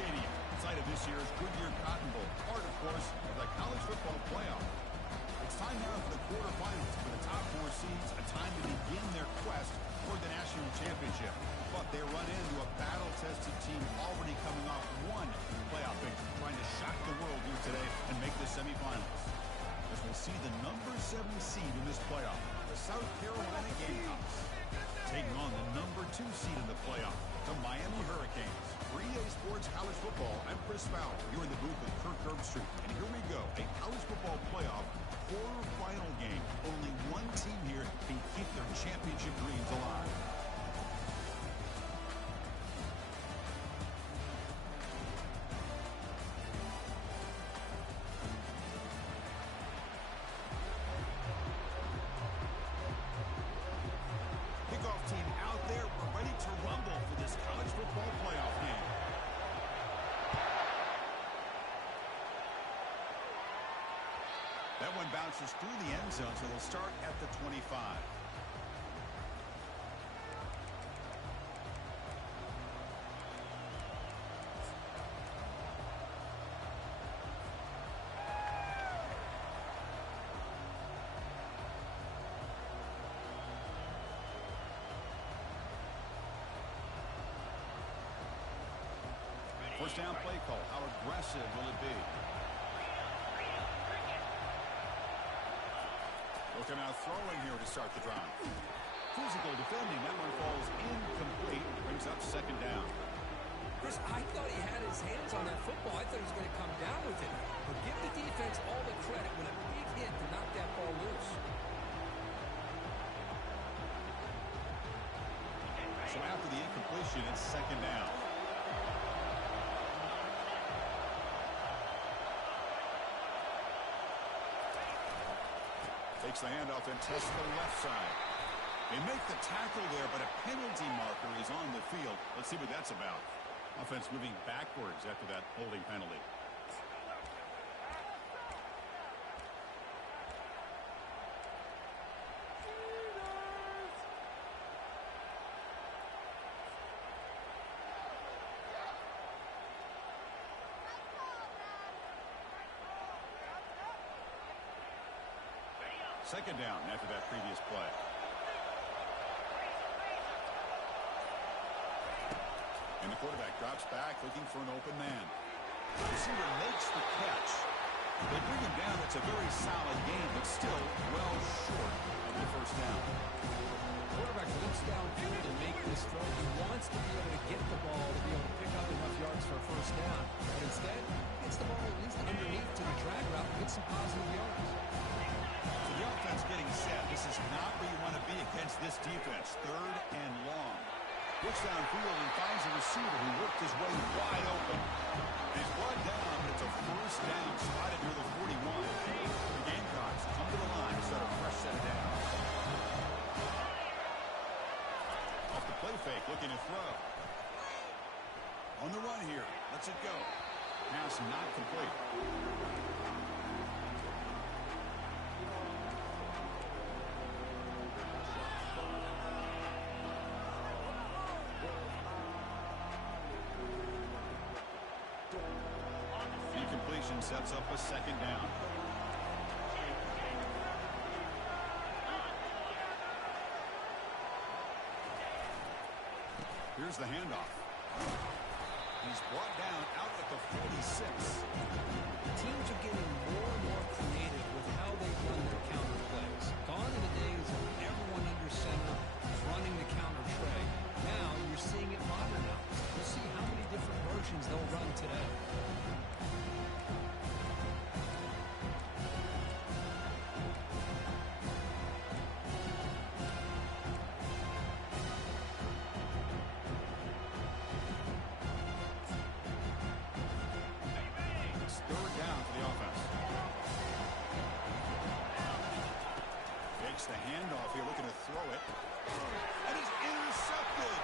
Stadium, site of this year's Goodyear Cotton Bowl, part, of course, of the college football playoff. It's time now for the quarterfinals for the top four seeds, a time to begin their quest for the national championship. But they run into a battle-tested team already coming off one playoff victory, trying to shock the world here today and make the semifinals. As we'll see the number 7 seed in this playoff, the South Carolina Gamecocks, taking on the number 2 seed in the playoff, the Miami Hurricanes. For EA Sports College Football, I'm Chris Fowler. You're in the booth with Kirk Herbstreit. And here we go, a college football playoff quarterfinal game. Only one team here can keep their championship dreams alive. Kickoff team out there. We're ready to rumble for this college football playoff game. That one bounces through the end zone, so they'll start at the 25. First down play call. How aggressive will it be? Looking out throwing here to start the drive. Physical defending. That one falls incomplete. Brings up second down. Chris, I thought he had his hands on that football. I thought he was going to come down with it. But give the defense all the credit with a big hit to knock that ball loose. So after the incompletion, it's second down. Takes the handoff and tests the left side. They make the tackle there, but a penalty marker is on the field. Let's see what that's about. Offense moving backwards after that holding penalty. Second down after that previous play. And the quarterback drops back looking for an open man. The receiver makes the catch. They bring him down. It's a very solid game, but still well short of the first down. Quarterback looks downfield to make this throw. He wants to be able to get the ball to be able to pick up enough yards for a first down. But instead, gets the ball at least underneath to the drag route and gets some positive yards. The offense getting set. This is not where you want to be against this defense. Third and long. Looks downfield and finds a receiver who worked his way wide open. He's brought down, but it's a first down spotted near the 41. The Gamecocks come to the line to start a fresh set of downs. Off the play fake, looking to throw. On the run here. Lets it go. Pass not complete. Incompletion sets up a second down. Here's the handoff. He's brought down out at the 46. Teams are getting more and more creative with how they run their counter plays. Gone are the days of everyone under center running the counter tray. Now you're seeing it modernized. We'll see how many different versions they'll run today. The handoff here, looking to throw it. And he's intercepted.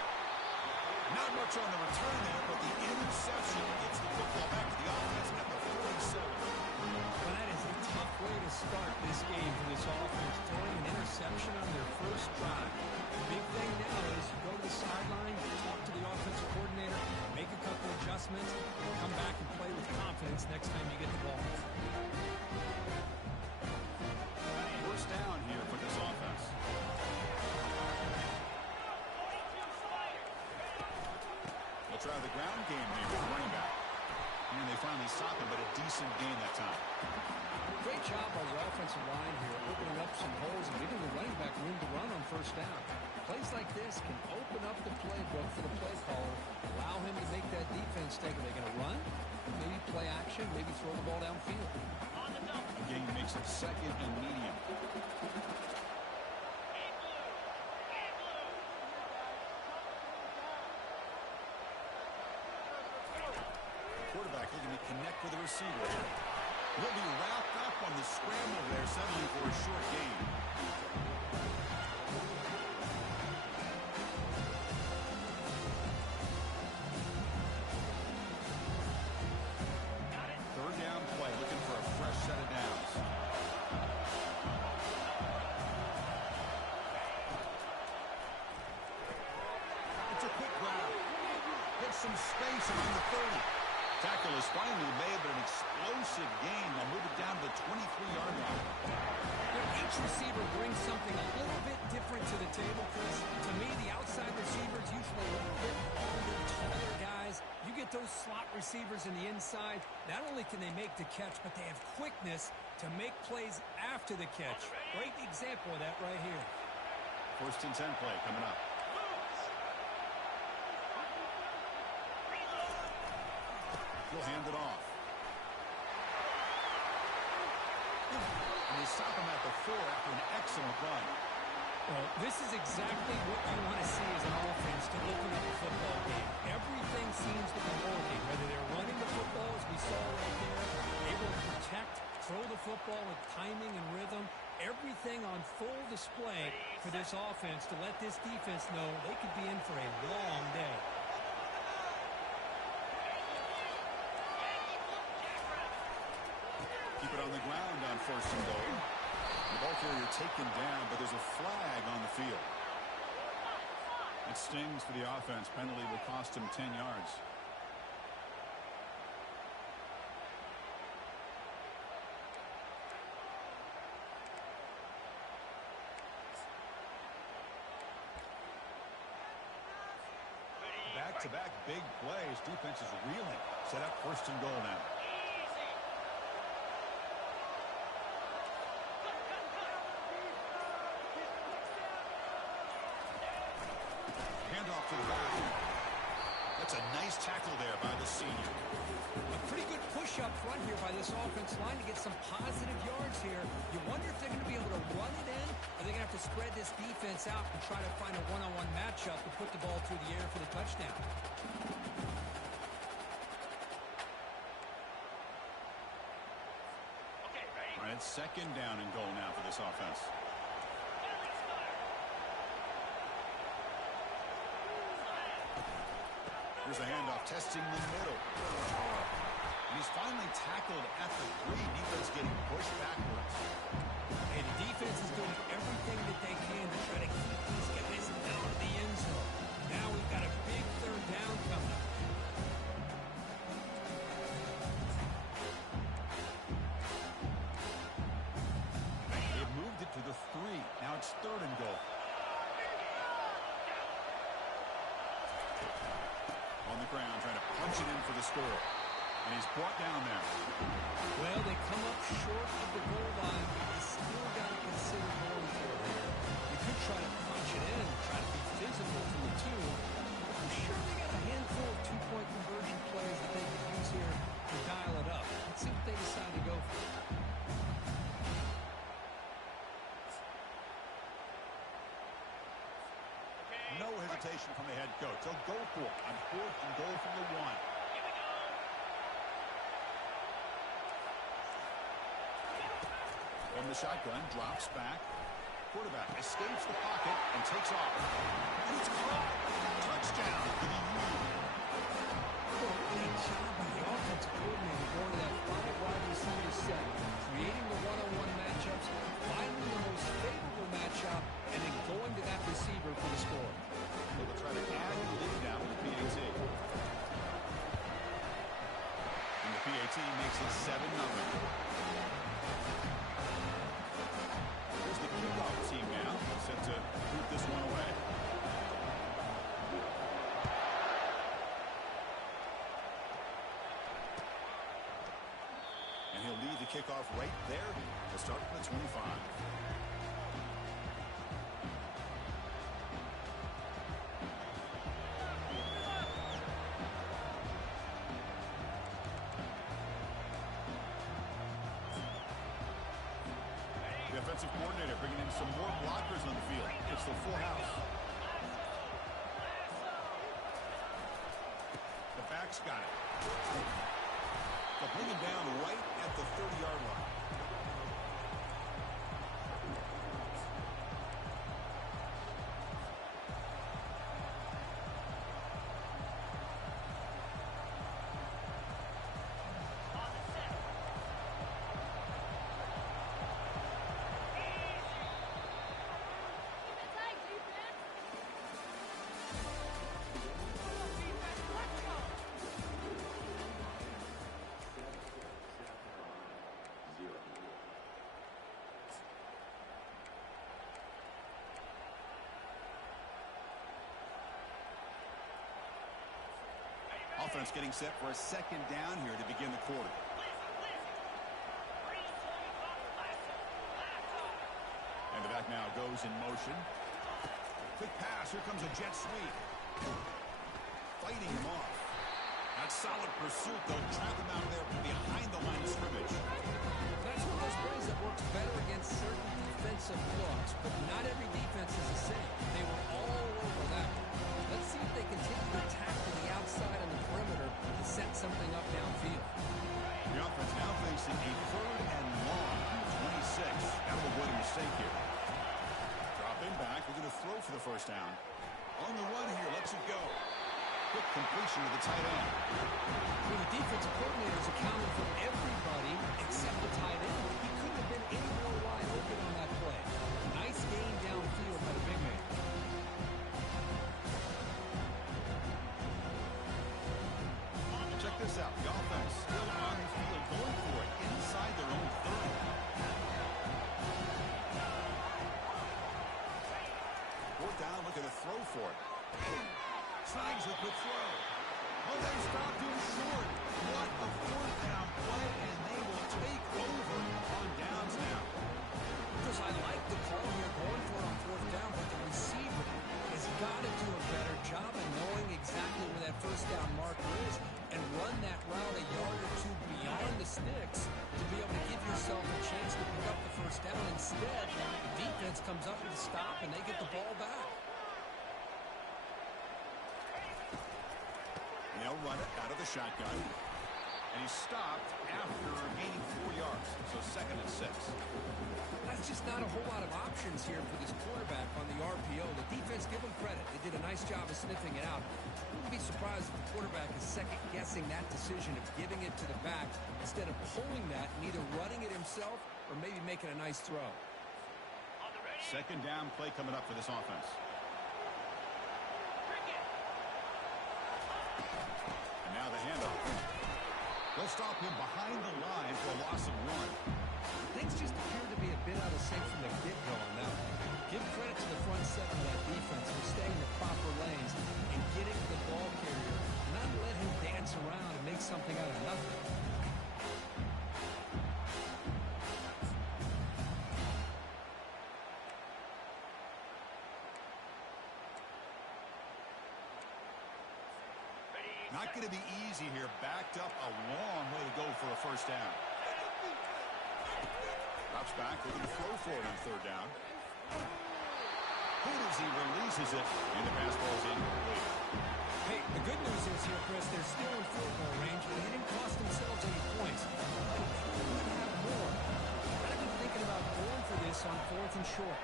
Not much on the return there, but the interception gets the football back to the offense at the 47. Well, that is a tough way to start this game for this offense. Throwing an interception on their first drive. The big thing now is you go to the sideline, you talk to the offensive coordinator, make a couple adjustments, defense next time you get the ball. First down here for this offense. They'll try the ground game here with the running back. And they finally stop him, but a decent gain that time. Great job by the offensive line here, opening up some holes and giving the running back room to run on first down. Plays like this can open up the playbook for the play caller, allow him to make that defense think, are they going to run? Maybe play action, maybe throw the ball downfield. The gain makes it second and medium. Quarterback looking to connect with the receiver. Will be wrapped up on the scramble there, settling for a short gain. Third down play, looking for a fresh set of downs. It's a quick grab. Gets some space around the 30. Tackle is finally made, but an explosive gain. They'll move it down to the 23-yard line. Each receiver brings something a little bit different to the table, Chris. To me, the outside receivers, usually a little bit longer, taller guys. You get those slot receivers in the inside, not only can they make the catch, but they have quickness to make plays after the catch. Great example of that right here. First and 10 play coming up. He'll hand it off. And they stop him at the 4 after an excellent run. Well, this is exactly what you want to see as an offense to open up a football game. Everything seems to be working, whether they're running the football, as we saw right there, able to protect, throw the football with timing and rhythm. Everything on full display for this offense to let this defense know they could be in for a long day. Keep it on the ground on first and goal. The ball carrier taken down, but there's a flag on the field. It stings for the offense. Penalty will cost him 10 yards. Back-to-back big plays. Defense is reeling. Set up first and goal now. Handoff to the back. That's a nice tackle there by the senior. A pretty good push up front here by this offensive line to get some positive yards here. You wonder if they're going to be able to run it in, or they're going to have to spread this defense out and try to find a one-on-one matchup to put the ball through the air for the touchdown. All right, it's second down and goal now for this offense. Here's a handoff, testing the middle. And he's finally tackled at the 3. Defense getting pushed backwards. And the defense is doing everything that they can to try to keep these guys out of the end zone. Now we've got a big third down coming up. They've moved it to the 3. Now it's third and goal. On the ground, trying to punch it in for the score. And he's brought down there. Well, they come up short of the goal line, but you still got to consider going for it here. You could try to punch it in, try to be physical from the 2. I'm sure they got a handful of two-point conversion plays that they could use here to dial it up. Let's see what they decide to go for. No hesitation from the head coach. They'll go for it on fourth and goal from the 1. From the shotgun, drops back. Quarterback escapes the pocket and takes off. And it's caught. Touchdown for the U. Great job by the offensive coordinator going to that 5 wide receiver set, creating the one-on-one matchups, finding the most favorable matchup, and then going to that receiver for the score. They will try to add the lead down with the PAT. And the PAT makes it 7-0. Here's the kickoff team now, set to boot this one away. And he'll lead the kickoff right there to start from the 25. The offensive coordinator bringing in some more blockers on the field. It's the full house. The back's got it. They'll bring him down right at the 30-yard line. Offense getting set for a second down here to begin the quarter. And the back now goes in motion. Quick pass. Here comes a jet sweep. Fighting him off. That solid pursuit, though. Trap him out there behind the line of scrimmage. That's one of those plays that works better against certain defensive looks, but not every defense is the same. They were all over that. Let's see if they continue to tackle the outside on the perimeter to set something up downfield. The offense now facing a 3rd and long from the 26. That will avoid a mistake here. Dropping back. We're going to throw for the first down. On the run here. Lets it go. Quick completion to the tight end. Well, the defensive coordinator is accounting for everybody except the tight end. He couldn't have been any more wide open on that play. Nice gain downfield by the big man. Check this out. The offense still on the field, going for it inside their own 30. Fourth down, looking to throw for it. Signs a quick throw. Oh, they stopped him short. What a 4th down play, and they will take over on downs now. Because I like the call here going for it on 4th down, but the receiver has got to do a better job of knowing exactly where that first down marker is and run that route a yard or two beyond the sticks to be able to give yourself a chance to pick up the first down. Instead, the defense comes up with a stop and they get the ball back. And they'll run it out of the shotgun. And he stopped after gaining 4 yards. So 2nd and 6. That's just not a whole lot of options here for this quarterback on the RPO. The defense, give them credit. They did a nice job of sniffing it out. Wouldn't be surprised if the quarterback is second-guessing that decision of giving it to the back instead of pulling that and either running it himself or maybe making a nice throw. Second down play coming up for this offense. And now the handoff. They'll stop him behind the line for a loss of 1. Things just appear to be a bit out of sync from the get-go on that one. Give credit to the front 7 of that defense for staying in the proper lanes and getting to the ball carrier, not let him dance around and make something out of nothing. Not going to be easy here. Backed up a long way to go for a first down. Drops back, looking to throw for it on 3rd down. As he releases it, and the pass ball's incomplete. Hey, the good news is here, Chris, they're still in field goal range, and they didn't cost themselves any points. But if they would have more, I'd be thinking about going for this on 4th and short.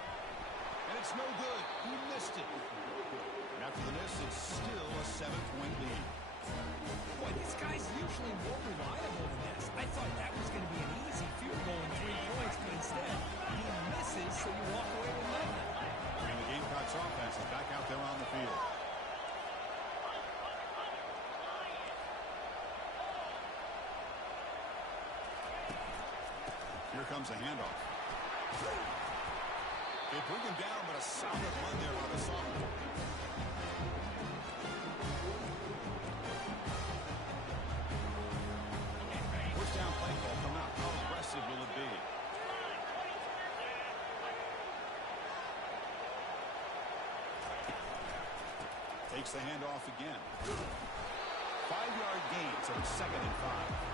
And it's no good. He missed it. And after the miss, it's still a 7-point lead. Boy, this guy's usually more reliable than this. I thought that was going to be an easy field goal and 3 points, but instead, he misses, so you walk away with nothing. And the Gamecocks offense is back out there on the field. Here comes a handoff. They bring him down, but a solid run there by the sophomore. First down play call come out. How aggressive will it be? Takes the handoff again. 5-yard gain, so it's 2nd and 5.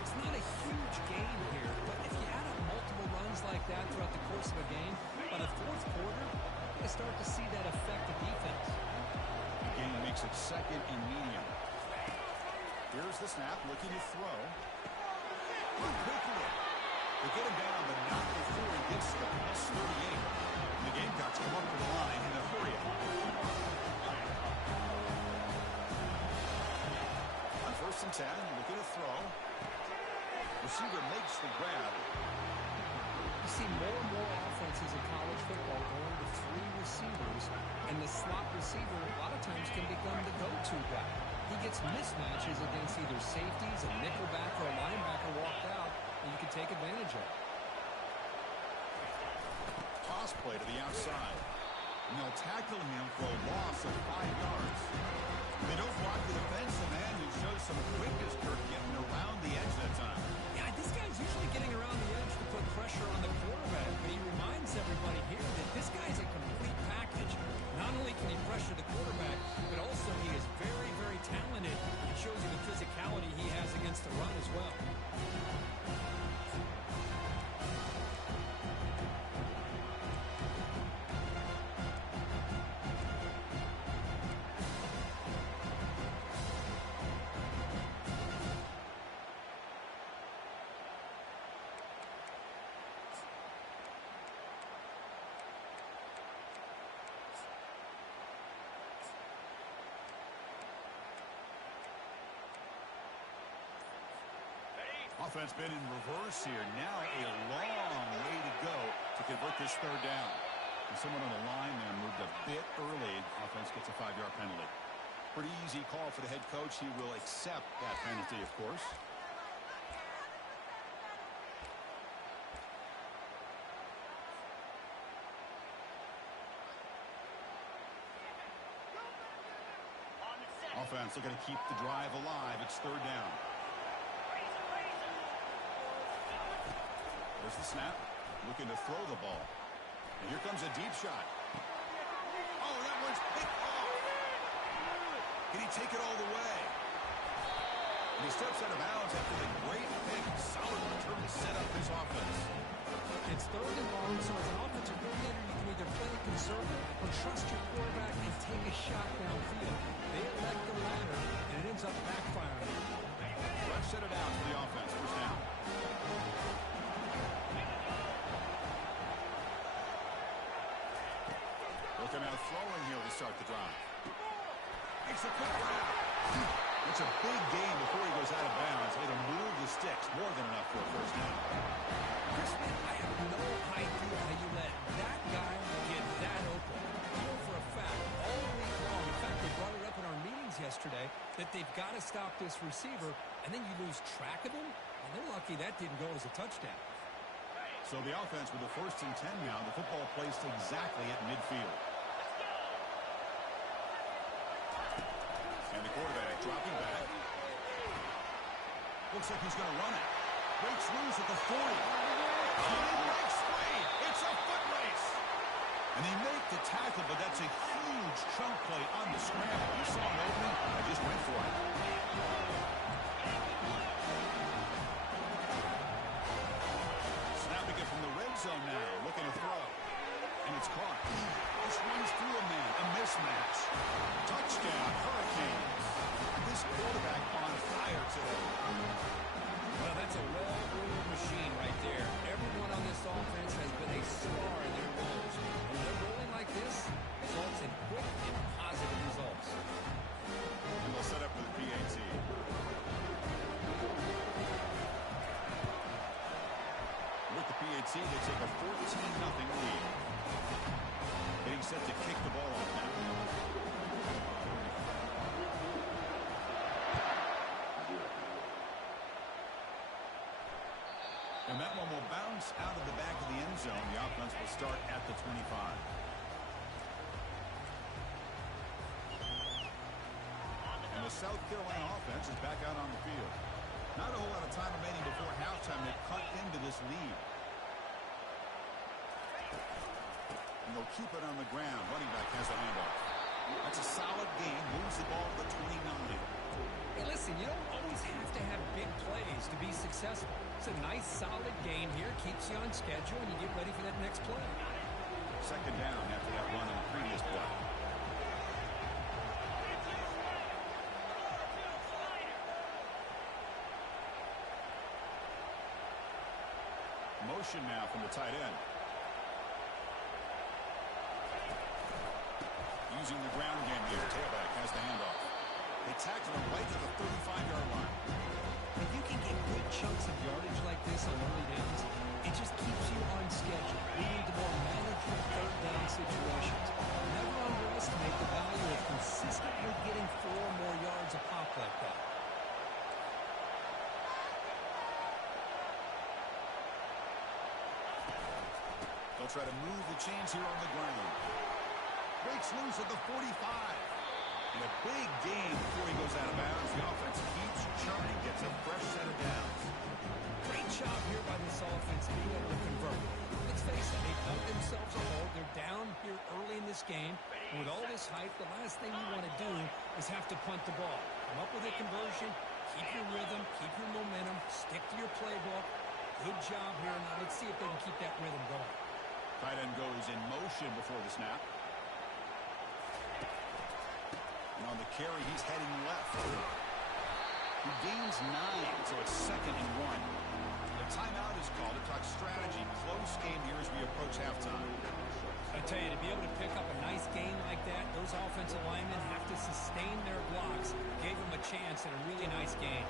It's not a huge gain here, but if you add up multiple runs like that throughout the course of a game, by the 4th quarter, you're going to start to see that affect the defense. The gain makes it 2nd and medium. Here's the snap, looking to throw. Quickly. They get him down, but not before he gets to the plus 38. And the Gamecocks come up to the line in a hurry. On 1st and 10, looking to throw. Receiver makes the grab. You see more and more offenses in college football going to 3 receivers, and the slot receiver a lot of times can become the go-to guy. He gets mismatches against either safeties, a nickelback, or a linebacker walked out, and you can take advantage of it. Toss play to the outside. And they'll tackle him for a loss of 5 yards. They don't block the defensive end, who shows some quickness, Kirk, getting around the edge that time. Yeah, this guy's usually getting around the edge to put pressure on the quarterback, but he reminds everybody here that this guy's a complete package. Not only can he pressure the quarterback, but also he is very, very talented. It shows you the physicality he has against the run as well. Offense been in reverse here. Now a long way to go to convert this 3rd down. And someone on the line there moved a bit early. Offense gets a 5-yard penalty. Pretty easy call for the head coach. He will accept that penalty, of course. Offense looking to keep the drive alive. It's 3rd down. There's the snap. Looking to throw the ball. And here comes a deep shot. Oh, that one's picked off. Can he take it all the way? And he steps out of bounds after the great pick. Solid return to set up his offense. It's 3rd and long, so as an offensive coordinator, you can either play conservative or trust your quarterback and take a shot downfield. They elect the latter, and it ends up backfiring. Let's set it out for the offense. 1st down. Looking out throwing here to start the drive. Makes a quick grab. It's a big gain before he goes out of bounds. It'll move the sticks more than enough for a 1st down. Chris, I have no idea how you let that guy get that open. I know for a fact all week long, in fact, they brought it up in our meetings yesterday, that they've got to stop this receiver, and then you lose track of him, and they're lucky that didn't go as a touchdown. So the offense with the 1st and 10 now. The football placed exactly at midfield. And the quarterback dropping back. Looks like he's going to run it. Breaks loose at the 40. Oh, he breaks free. It's a foot race. And they make the tackle, but that's a huge chunk play on the scramble. You saw an opening. I just went for it. Snapping it from the red zone now. Looking to throw. And it's caught. This runs through a man. A mismatch. Touchdown, Hurricanes. This quarterback on fire today. Well, that's a well-oiled machine right there. Everyone on this offense has been a star in their roles. When they're rolling like this, results in quick and positive results. And they'll set up with the PAT. With the PAT, they take a 14-0 lead. Getting set to kick the ball off now. And that one will bounce out of the back of the end zone. The offense will start at the 25. And the South Carolina offense is back out on the field. Not a whole lot of time remaining before halftime to cut into this lead. And they'll keep it on the ground. Running back has the handoff. That's a solid game. Moves the ball to the 29. Hey, listen, you don't always have to have big plays to be successful. It's a nice, solid game here. Keeps you on schedule, and you get ready for that next play. Second down after that run on the previous play. Motion now from the tight end. Using the ground game here. Tailback has the handoff. They tackle him right to the 35-yard line. If you can get good chunks of yardage like this on early downs, it just keeps you on schedule, leading to more manageable third down situations. Never underestimate the value of consistently getting 4 more yards a pop like that. They'll try to move the chains here on the ground. Breaks loose at the 45. And a big gain before he goes out of bounds. The offense keeps churning, gets a fresh set of downs. Great job here by this offense being able to convert. Let's face it, they dug themselves a hole. They're down here early in this game. And with all this hype, the last thing you want to do is have to punt the ball. Come up with a conversion, keep your rhythm, keep your momentum, stick to your playbook. Good job here. Now let's see if they can keep that rhythm going. Tight end goes in motion before the snap. And on the carry, he's heading left. He gains 9, so it's 2nd and 1. The timeout is called to talk strategy. Close game here as we approach halftime. I tell you, to be able to pick up a nice game like that, those offensive linemen have to sustain their blocks. Gave them a chance at a really nice game.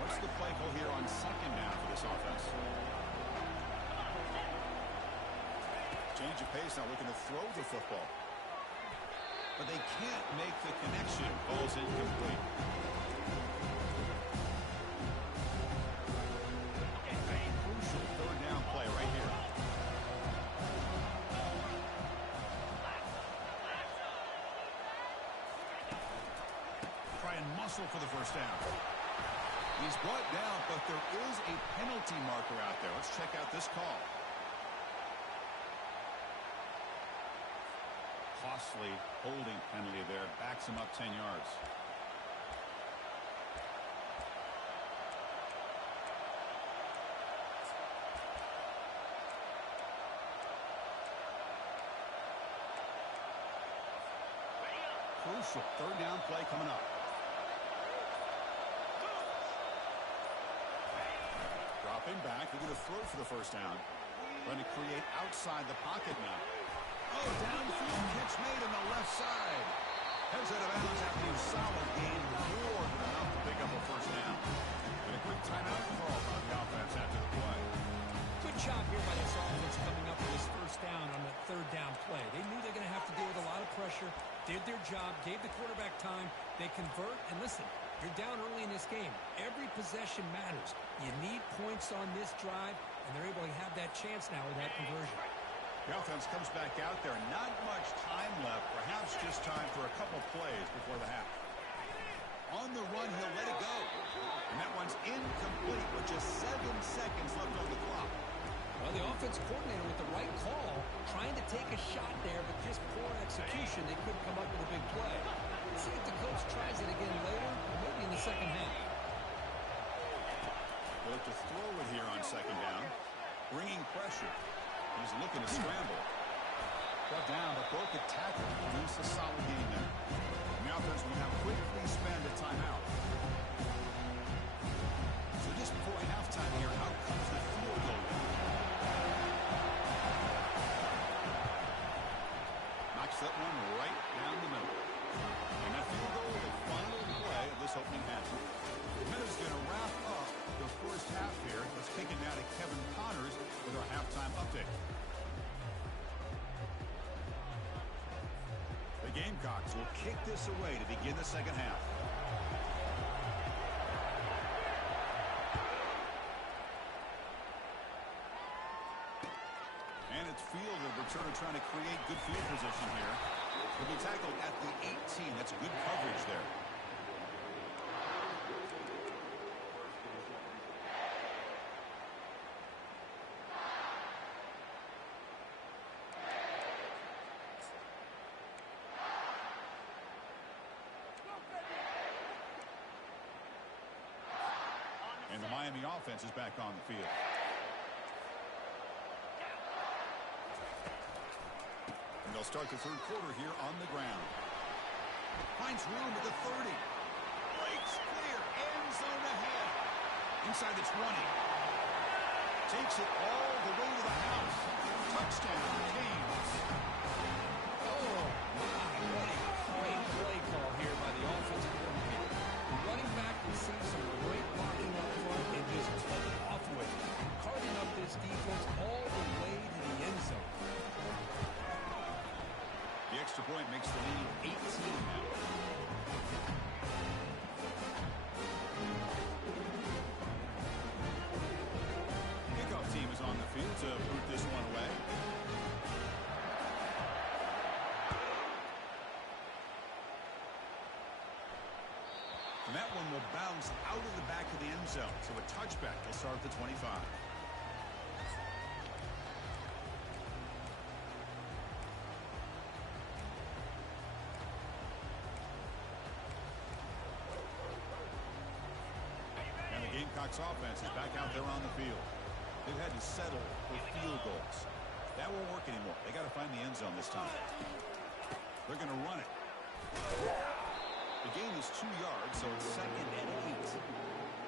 What's the play call here on 2nd down for this offense? Change of pace, now looking to throw the football. But they can't make the connection. Ball's incomplete. Crucial 3rd down play right here. Try and muscle for the 1st down. He's brought down, but there is a penalty marker out there. Let's check out this call. Costly holding penalty there. Backs him up 10 yards. Crucial 3rd down play coming up. Dropping back. They're going to throw for the 1st down. Going to create outside the pocket now. Oh, downfield catch made on the left side. Heads out of bounds after a solid gain. More than enough to pick up a 1st down. And a quick timeout call by the offense after the play. Good job here by this offense coming up with this 1st down on that 3rd down play. They knew they're going to have to deal with a lot of pressure. Did their job. Gave the quarterback time. They convert. And listen, you're down early in this game. Every possession matters. You need points on this drive. And they're able to have that chance now with that conversion. The offense comes back out there. Not much time left. Perhaps just time for a couple plays before the half. On the run, he'll let it go. And that one's incomplete with just 7 seconds left on the clock. Well, the offense coordinator with the right call, trying to take a shot there, but just poor execution. They couldn't come up with a big play. Let's see if the coach tries it again later, or maybe in the 2nd half. They'll look to throw it here on 2nd down. Bringing pressure. He's looking to scramble. Brought down, but broke a tackle. Produced a solid game there. And the offense will now quickly spend a timeout. So just before halftime here, out comes the field goal. Knocks that one right down the middle. And that field goal, the final play of this opening half. That is going to wrap up the 1st half here. Let's kick it now to Kevin Connors with our halftime update. The Gamecocks will kick this away to begin the 2nd half. its field, the returner trying to create good field position here. He'll be tackled at the 18. That's good coverage there. And the Miami offense is back on the field. And they'll start the third quarter here on the ground. Finds room at the 30. Breaks clear. End zone ahead. Inside the 20. Takes it all the way to the house. Touchdown, Canes. Oh, my. What a great play call here by the offensive coordinator. The running back receives some great blocking up front and just took off with it, carting up this defense all the way to the end zone. The extra point makes the lead 18 now. Kickoff team is on the field to boot this one away. And that one will bounce out of the back of the end zone. So a touchback will start at the 25. And the Gamecocks offense is back out there on the field. They've had to settle for field goals. That won't work anymore. They got to find the end zone this time. They're going to run it. The gain is 2 yards, so it's 2nd and 8.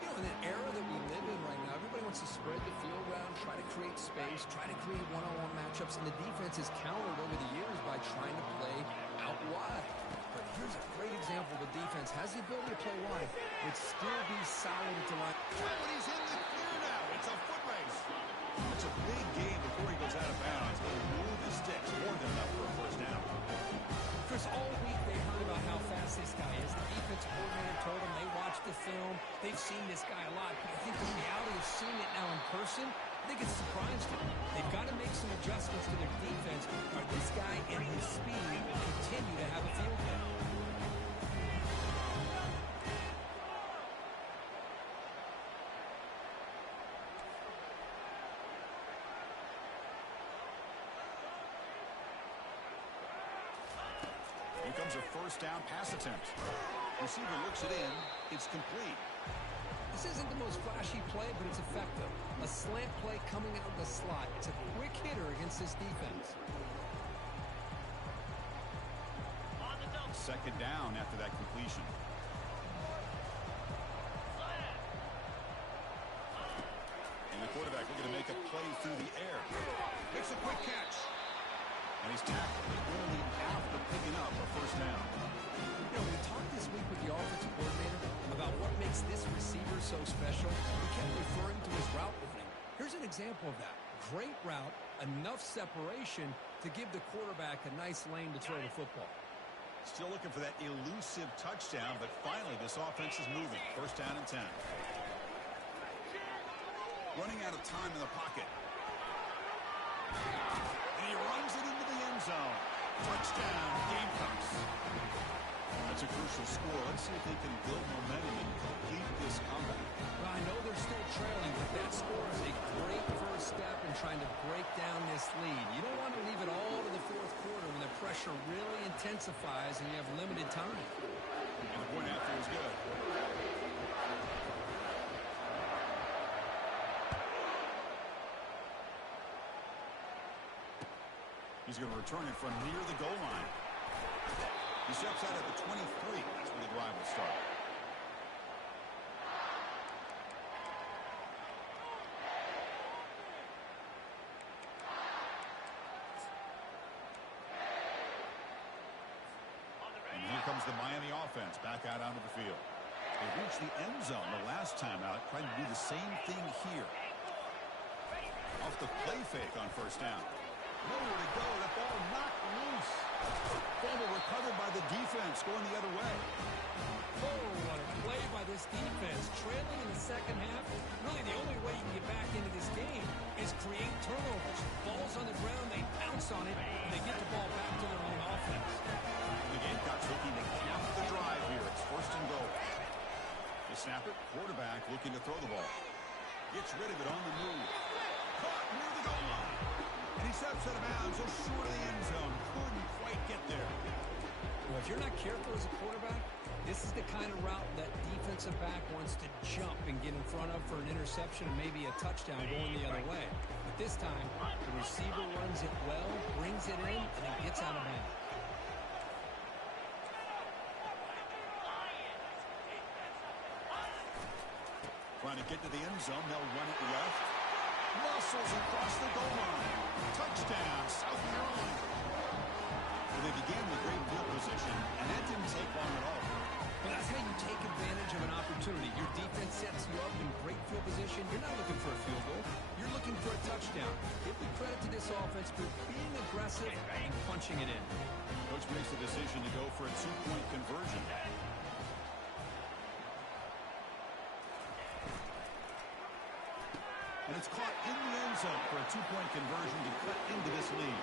You know, in an era that we live in right now, everybody wants to spread the field around, try to create space, try to create one-on-one matchups, and the defense has countered over the years by trying to play out wide. But here's a great example of a defense has the ability to play wide, but still be solid at the line. He's in the clear now. It's a foot race. It's a big game before he goes out of bounds, but he'll move his sticks more than enough for a first down. Chris, all week they heard about how fast this guy is. The defense coordinator told them they watched the film. They've seen this guy a lot. But I think the reality of seeing it now in person, I think it's surprised them. They've got to make some adjustments to their defense, or this guy and his speed will continue to have a field day. Here comes a first down pass attempt. Receiver looks it in. It's complete. This isn't the most flashy play, but it's effective. A slant play coming out of the slot. It's a quick hitter against this defense. Second down after that completion. And the quarterback looking to make a play through the air. Makes a quick catch. And he's tackled only after picking up a first down. You know, we talked this week with the offensive coordinator about what makes this receiver so special. We kept referring to his route running. Here's an example of that. Great route, enough separation to give the quarterback a nice lane to throw the football. Still looking for that elusive touchdown, but finally this offense is moving. First down and 10. Running out of time in the pocket. And he runs it into the end zone. Touchdown, Gamecocks. That's a crucial score. Let's see if they can build momentum and complete this comeback. Well, I know they're still trailing, but that score is a great first step in trying to break down this lead. You don't want to leave it all to the fourth quarter when the pressure really intensifies and you have limited time. And the point after is good. He's going to return it from near the goal line. He steps out at the 23. That's where the drive will start. And here comes the Miami offense back out onto the field. They reached the end zone the last time out, trying to do the same thing here. Off the play fake on first down. Nowhere to go. That ball knocked loose. Fumble recovered by the defense, going the other way. Oh, what a play by this defense. Trailing in the second half. Really, the only way you can get back into this game is create turnovers. Balls on the ground, they pass on it, and they get the ball back to their own offense. The Gamecocks looking to cap the drive here. It's first and goal. The snapper, quarterback looking to throw the ball. Gets rid of it on the move. Caught near the goal line. And he steps out of bounds so short of the end zone. Couldn't quite get there. Well, if you're not careful as a quarterback, this is the kind of route that defensive back wants to jump and get in front of for an interception and maybe a touchdown going the other way. But this time, the receiver runs it well, brings it in, and it gets out of bounds. Trying to get to the end zone. They'll run it left. Muscles across the goal line. Touchdown, South Carolina. They began with great field position, and that didn't take long at all. Well, that's how you take advantage of an opportunity. Your defense sets you up in great field position. You're not looking for a field goal. You're looking for a touchdown. Give the credit to this offense for being aggressive and punching it in. Coach makes the decision to go for a two-point conversion. And it's caught in the end zone for a two-point conversion to cut into this lead.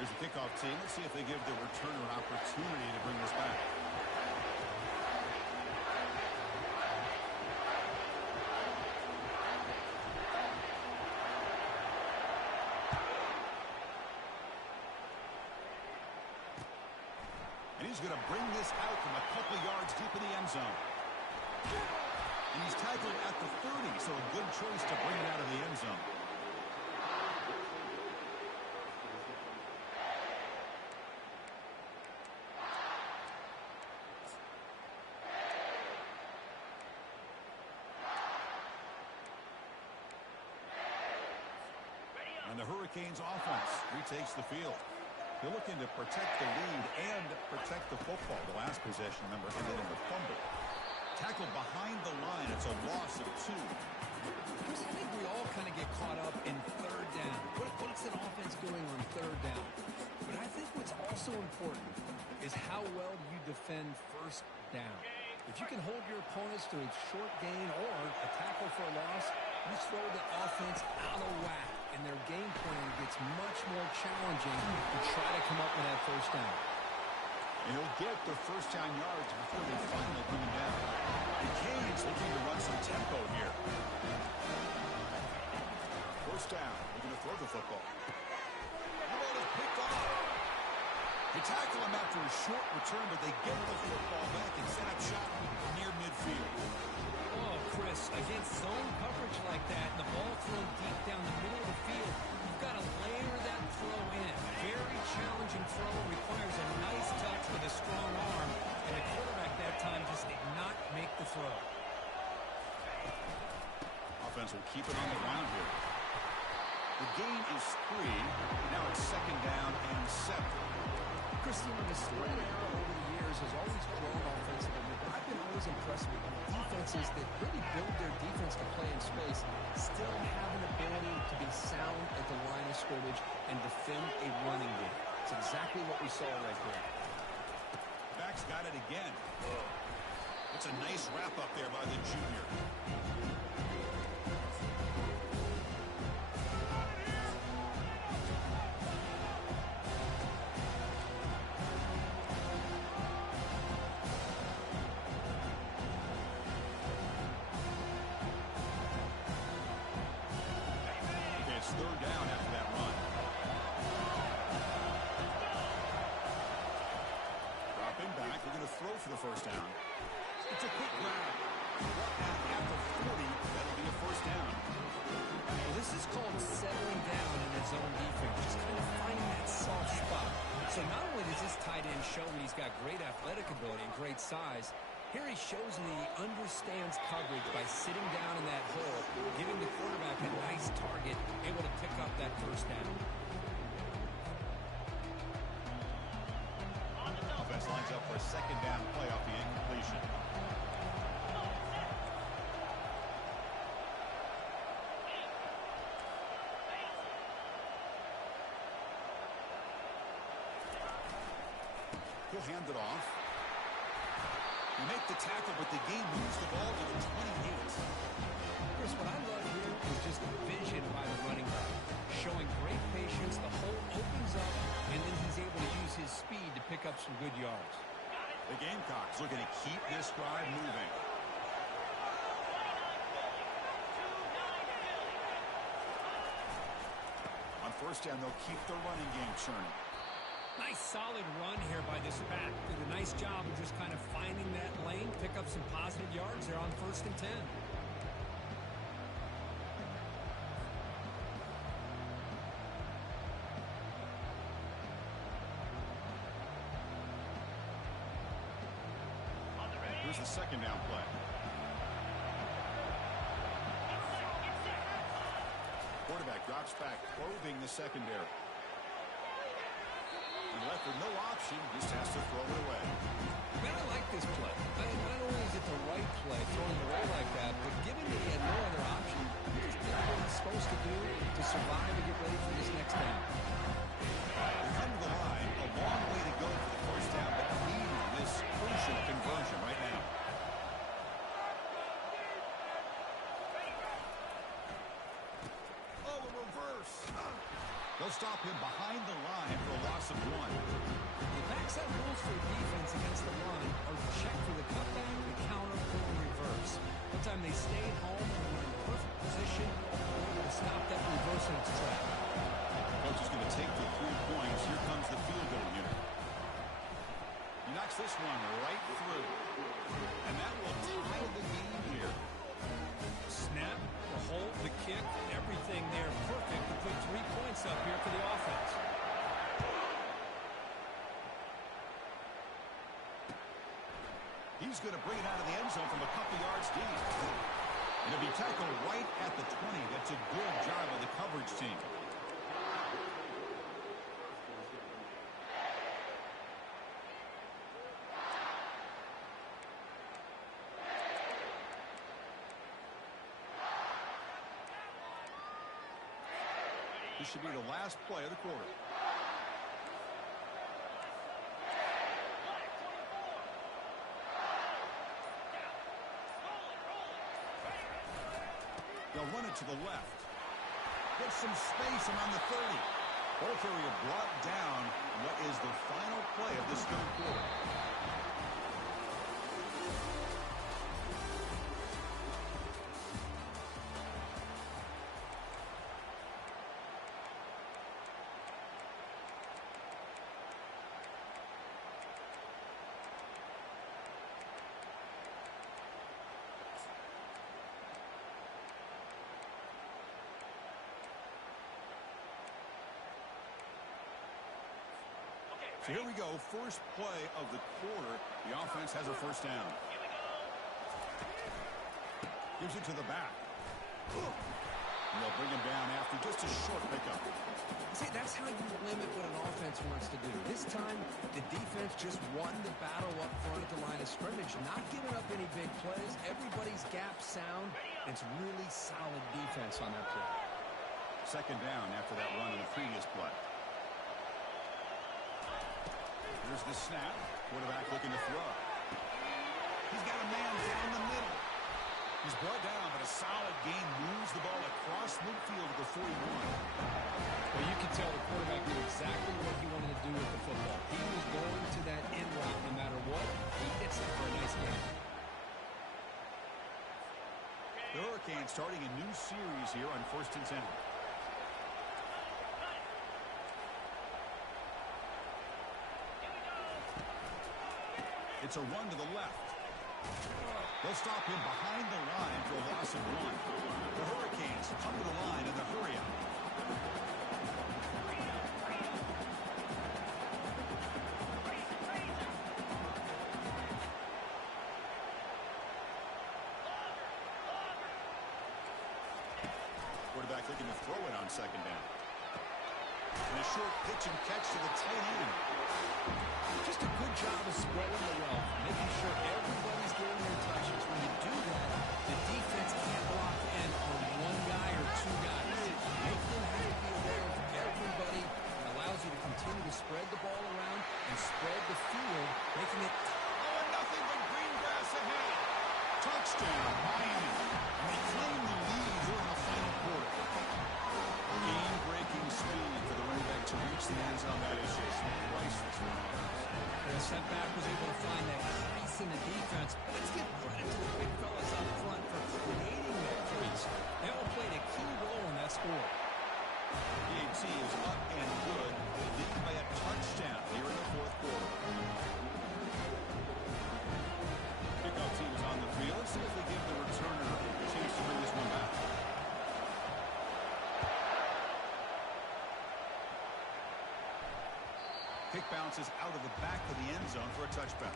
Here's the kickoff team. Let's see if they give the returner an opportunity to bring this back. And he's going to bring this out from a couple yards deep in the end zone. And he's tackled at the 30, so a good choice to bring it out of the end zone. And the Hurricanes offense retakes the field. They're looking to protect the lead and protect the football. The last possession, remember, ended in a fumble. Tackled behind the line. It's a loss of 2. Chris, I think we all kind of get caught up in third down. What's an offense doing on third down? But I think what's also important is how well you defend first down. If you can hold your opponents to a short gain or a tackle for a loss, you throw the offense out of whack, and their game plan gets much more challenging to try to come up with that first down. And he'll get the first down yards before they finally bring him down. The Canes looking to run some tempo here. First down. They're going to throw the football. The ball is picked off. They tackle him after a short return, but they get the football back and set up shop near midfield. Oh, Chris, against zone coverage like that, and the ball thrown deep down the middle of the field, you've got to layer that throw in. Very challenging throw, requires a nice touch with a strong arm, and the quarterback that time just did not make the throw. Offense will keep it on the ground here. The gain is 3. Now it's second down and 7. Christian, the scoring era over the years has always grown offensively, but I've been always impressed with defenses that really build their defense to play in space, still have an ability to be sound at the line of scrimmage and defend a running game. It's exactly what we saw right there. Back's got it again. It's a nice wrap up there by the junior. Third down after that run. Dropping back. We're going to throw for the first down. It's a quick grab. After 40, that'll be a first down. Well, this is called settling down in his own defense, just kind of finding that soft spot. So not only does this tight end show that he's got great athletic ability and great size, here he shows that he understands coverage by sitting down in that hole, giving the quarterback a nice target, able to pick up that first down. Offense lines up for a second down play off the incompletion. He'll hand it off. They make the tackle, but the game moves the ball to the 28. Chris, what I love here is just the vision by the running back. Showing great patience, the hole opens up, and then he's able to use his speed to pick up some good yards. The Gamecocks looking to keep this drive moving. On first down, they'll keep the running game churning. Nice solid run here by this back. Did a nice job of just kind of finding that lane, pick up some positive yards there on 1st and 10. Here's the second down play. Quarterback drops back, probing the secondary. And left with no option, just has to throw it away. Man, I like this play. Not only is it the right play, throwing the away like that, but given that he had no other option, he just did what he's supposed to do to survive and get ready for this next down. They come to the line, a long way to go for the first down, but needing this crucial conversion right now. Oh, a reverse. They'll stop him behind the line for a loss of 1. The backside rules for the defense against the run are to check for the cutback, the counter, or the reverse. One time they stayed home and were in perfect position to stop that reverse in its track. Coach is going to take the 3 points. Here comes the field goal unit. He knocks this one right through. And that will tie the game here. Snap, the hold, the kick, everything there perfect to put 3 points up here for the offense. He's going to bring it out of the end zone from a couple yards deep. And it'll be tackled right at the 20. That's a good job of the coverage team. This should be the last play of the quarter. They'll run it to the left. Get some space around the 30. Ball carrier brought down. What is the final play of this third quarter? So here we go, first play of the quarter. The offense has a first down. Gives it to the back. And they'll bring him down after just a short pickup. See, that's how you limit what an offense wants to do. This time, the defense just won the battle up front at the line of scrimmage, not giving up any big plays. Everybody's gap sound. It's really solid defense on that play. Second down after that run in the previous play. Here's the snap. Quarterback looking to throw. He's got a man down the middle. He's brought down, but a solid gain moves the ball across midfield to the 41. Well, you can tell the quarterback knew exactly what he wanted to do with the football. He was going to that end route no matter what. He hits it for a nice gain. The Hurricanes starting a new series here on 1st and 10. It's a run to the left. They'll stop him behind the line for a loss of 1. The Hurricanes come to the line in the hurry up. Quarterback looking to throw it on second down. And a short pitch and catch to the tight end. Just a good job of spreading the wealth, making sure everybody's getting their touches. When you do that, the defense can't lock in on one guy or 2 guys. Make them have to be aware of everybody. It allows you to continue to spread the ball around and spread the field, making it 0-0 from Green Bay. touchdown, Miami. And they claim the lead here in the final quarter. Game-breaking speed for the running back to reach the end zone. That is just priceless for an offense. The setback was able to find that crease in the defense. Let's give credit to the big fellas up front for creating that crease. That one played a key role in that score. PAT is up and good. They lead by a touchdown here in the fourth quarter. Kickoff team is on the field. Let's see if they give the returner a chance to bring this one back. Kick bounces out of the back of the end zone for a touchback.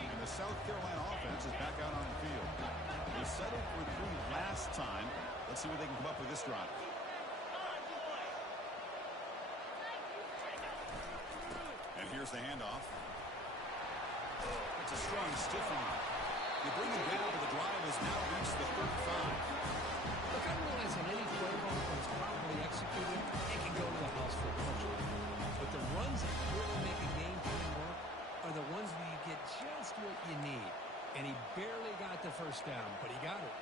And the South Carolina offense is back out on the field. They settled for 3 last time. Let's see what they can come up with this drive. And here's the handoff. It's a strong stiff arm. You bring him down, but the drive has now reached the 35. Look, I realize that any play run is properly executed, it can go to the house for a touchdown. But the runs that really make a game plan work are the ones where you get just what you need. And he barely got the first down, but he got it.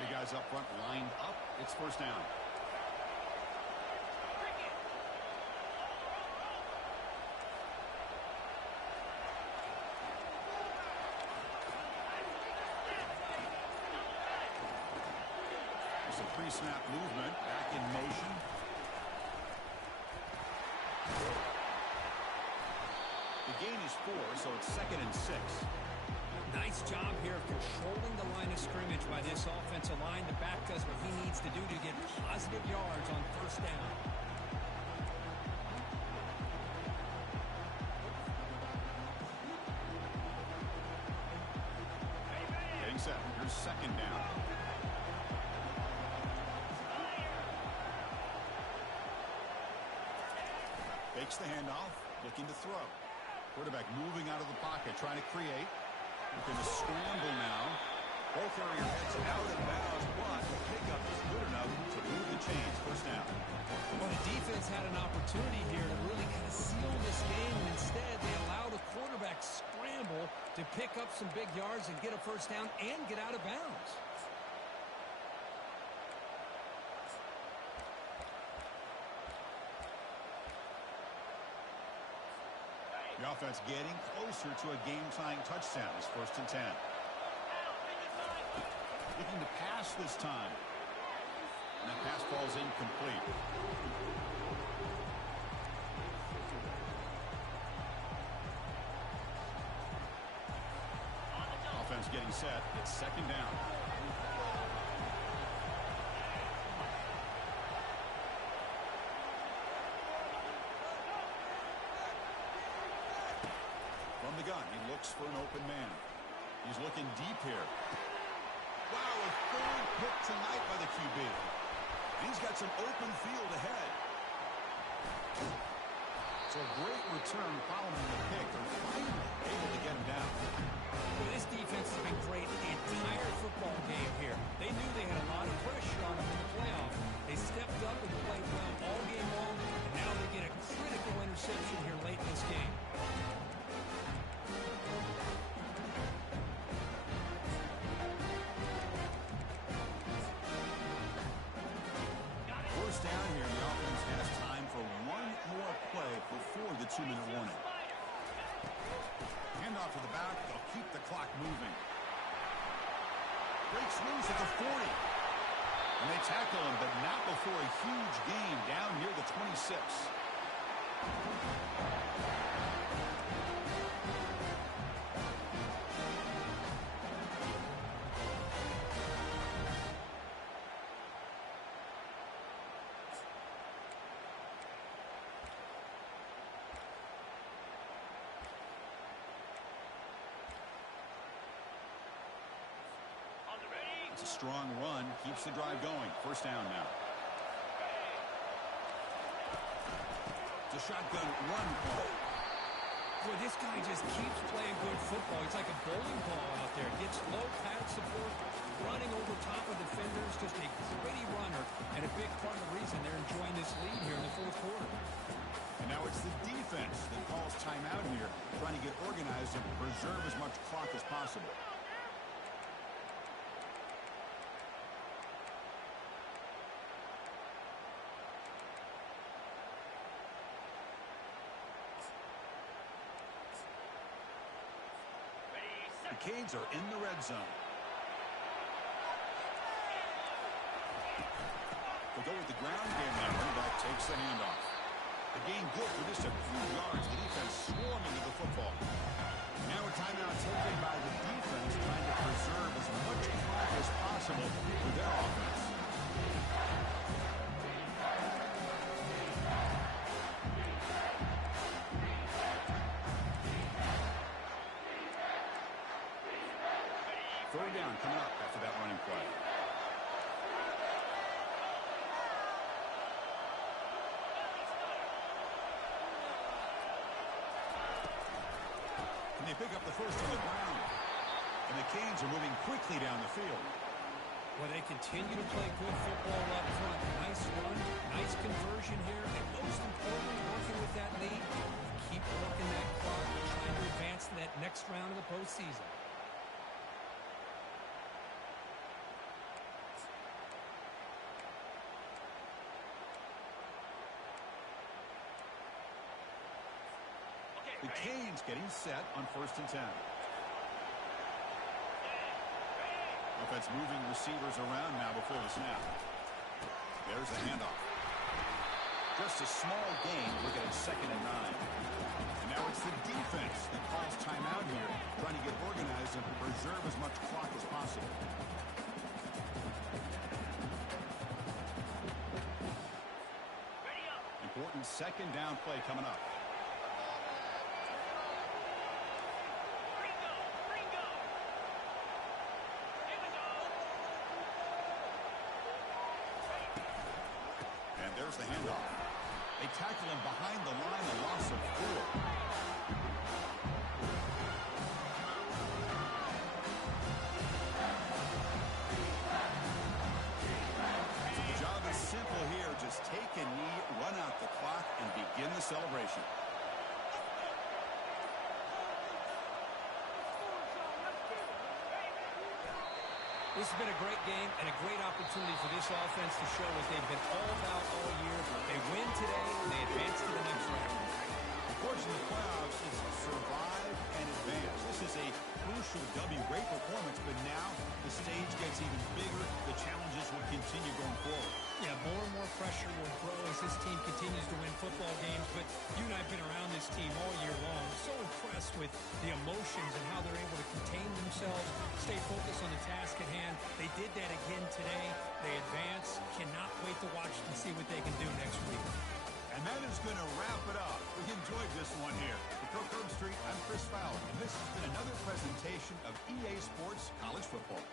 The guys up front lined up. It's first down. There's a pre-snap movement. Back in motion. The gain is 4, so it's 2nd and 6. Nice job here of controlling the line of scrimmage by this offensive line. The back does what he needs to do to get positive yards on first down. Getting set. Here's 2nd down. Fakes the handoff. Looking to throw. Quarterback moving out of the pocket, trying to create. Looking to scramble now. Both area heads out of bounds, but the pickup is good enough to move the chains. First down. Well, the defense had an opportunity here to really kind of seal this game, and instead they allowed a quarterback scramble to pick up some big yards and get a first down and get out of bounds. The offense getting closer to a game-tying touchdown. It's 1st and 10. Looking to pass this time. And that pass falls incomplete. Offense getting set. It's 2nd down. From the gun, he looks for an open man. He's looking deep here. Wow, a 3rd pick tonight by the QB. And he's got some open field ahead. So a great return following the pick. They're finally able to get him down. Well, this defense has been great the entire football game here. They knew they had a lot of pressure on them in the playoffs. They stepped up and played well all game long, and now they get a critical interception here late in this game. First down here, the offense has time for one more play before the 2-minute warning. Handoff to the back. They'll keep the clock moving. Breaks loose at the 40. And they tackle him, but not before a huge gain down near the 26. It's a strong run, keeps the drive going. First down now. It's a shotgun run call. Boy, this guy just keeps playing good football. He's like a bowling ball out there. Gets low pad support, running over top of defenders. Just a gritty runner, and a big part of the reason they're enjoying this lead here in the fourth quarter. And now it's the defense that calls timeout here, trying to get organized and preserve as much clock as possible. The Canes are in the red zone. They go with the ground game now. Running back takes the handoff. The gain good for just a few yards. The defense swarming to the football. Now a timeout taken by the defense, trying to preserve as much clock as possible for their offense. Third down coming up after that running play. And they pick up the first on the ground. And the Canes are moving quickly down the field. Well, they continue to play good football up front. Nice run, nice conversion here, and most importantly, working with that lead, keep working that clock, trying to advance to that next round of the postseason. The Canes getting set on 1st and 10. Offense moving receivers around now before the snap. There's a handoff. Just a small gain. Look at it, 2nd and 9. And now it's the defense that calls timeout here, trying to get organized and preserve as much clock as possible. Important 2nd down play coming up. There's the handoff. They tackle him behind the line, a loss of 4. So the job is simple here. Just take a knee, run out the clock, and begin the celebration. This has been a great game and a great opportunity for this offense to show what they've been all about all year. They win today, and they advance to the next round. Of course, in the playoffs, it's survive and advance. This is a crucial W. Great performance, but now the stage gets even bigger. The challenges will continue going forward. Yeah, more and more pressure will grow as this team continues to win football games. But you and I have been around this team all year long. So impressed with the emotions and how they're able to contain themselves, stay focused on the task at hand. They did that again today. They advance. Cannot wait to watch and see what they can do next week. And that is going to wrap it up. We enjoyed this one here. For Curb Street, I'm Chris Fowler, and this has been another presentation of EA Sports College Football.